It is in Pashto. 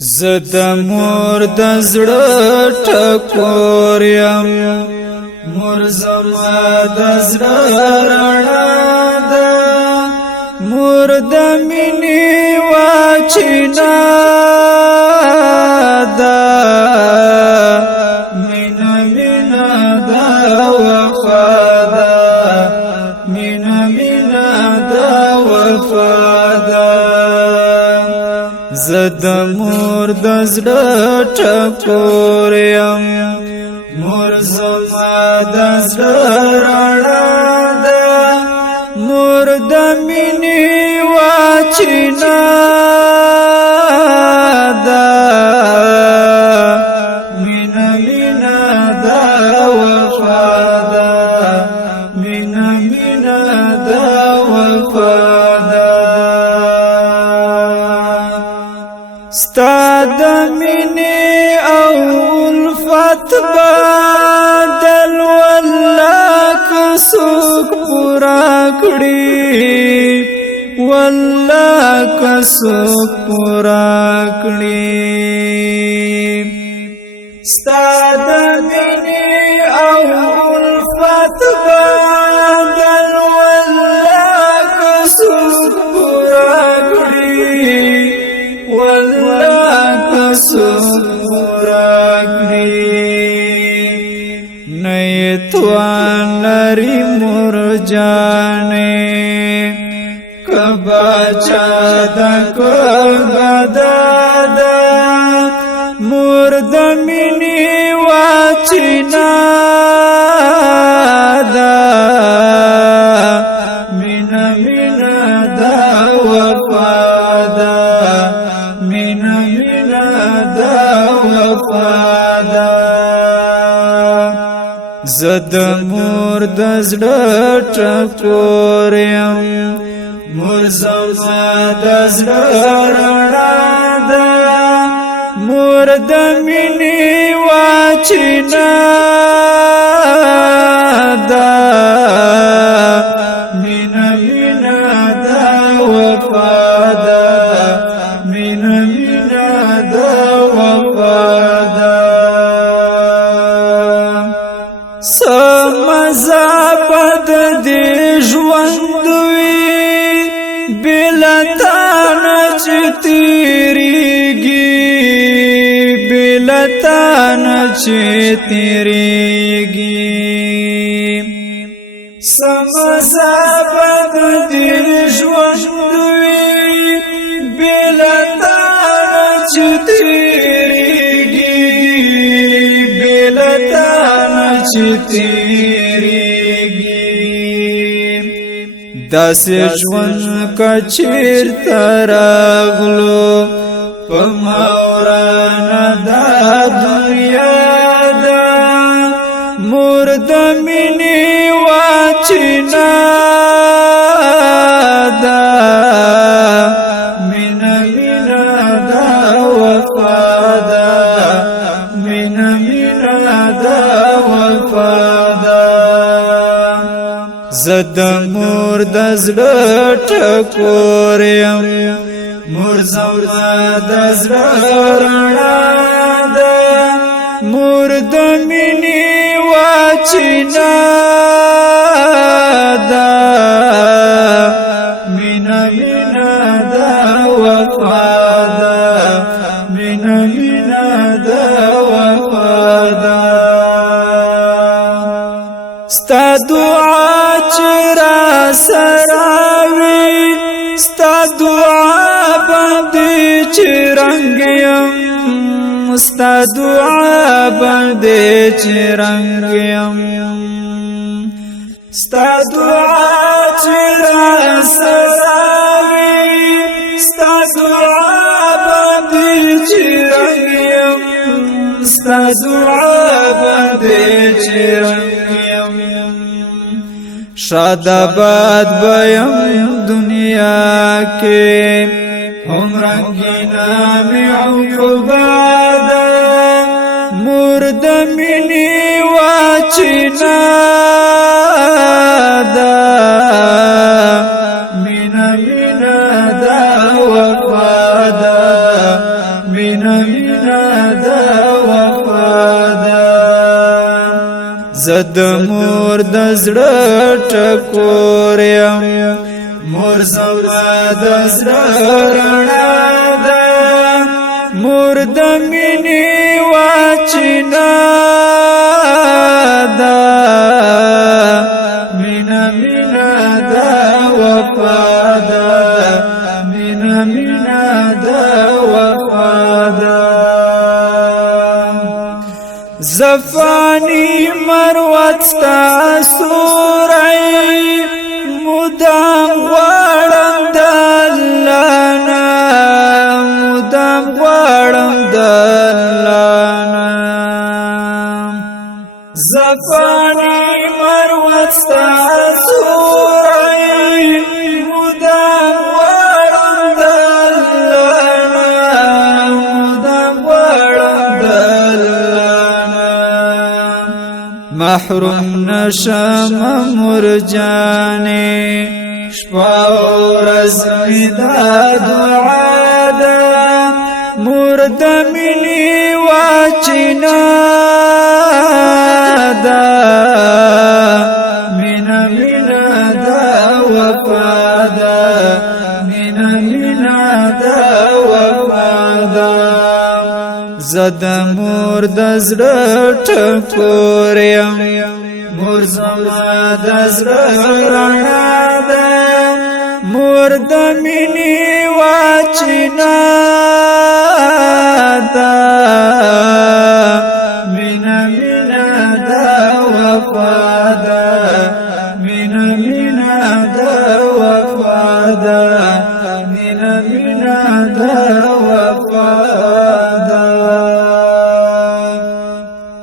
زد مور د زړه ټکور یم مور زما د زړه رڼا ده مور د مینې واچینا ده مینا مینا ده وفا ده مینا مینا ده وفا ده زد مور د زړه ټکور یم مور زما د زړه رڼا ده مور د مینې واچینا ده مینا مینا ده وفا ده مینا مینا ده وفا ده ستا د مینې او الفت بدل والله که څوک پورا کړي والله که څوک پورا کړي ستا د مینې او الفت بدل والله که څوک پورا کړي والله که څوک پورا کړي نه توان لري مور جانې کبا چا د کبا دادا مور د مینې واچینا ده مینا مینا ده وفا ده مینا مینا ده وفا ده زد مور د زړه ټکور یم مور زما د زړه رڼا ده مور د مینې واچینا ده مینا مینا ده وفا ده مینا مینا ده وفا ده سمزا بد دی ژوند وي بلتان چې تیریږي بلتان چې تیریږي سمزا بد دی ژوند وي بلتان چې تیریږي بلتان چې تیریږي داسې ژوند که چېرته راغلو په ما ورانه دا دنیا ده مور د مینې واچینا ده مینا مینا ده وفا ده مینا مینا ده وفا ده زد مور د زړه ټکور یم مور زما د زړه رڼا ده مور د مینې واچینا ده مینا مینا ده وفا ده مینا مینا ده وفا ده ستا دعا چې را سره وي ستا دعا باندې چې رنګ یم ستا دعا باندې چې رنګ یم ستا دعا چې را سره وي ستا دعا باندې چې رنګ یم ستا دعا باندې چې رنګ یم شاد آباد بیم دنیا کې هم رنگینا می عقبا ده مور د مینې واچینا ده مینا مینا ده وفا ده مینا مینا دا وفادا زد مور د زړه ټکور یم مور زما د زړه رڼا ده مور د مینې واچینا ده مینا مینا دا وفادا مینا مینا دا وفادا زفانی مروت ستا سوری مدام غوارم دلانا مدام غوارم دلانا زفانی مروت ستا سوری مدام غوارم دلانا مدام غوارم دلانا محروم نشم مرجانی شپا ورځ می دا دعا ده مور د مینې واچینا ده مینا مینا دا وفا ده مینا مینا دا وفا ده زد مور د زړه ټکور یم مور زما د زړه رڼا ده مور د مینې واچینا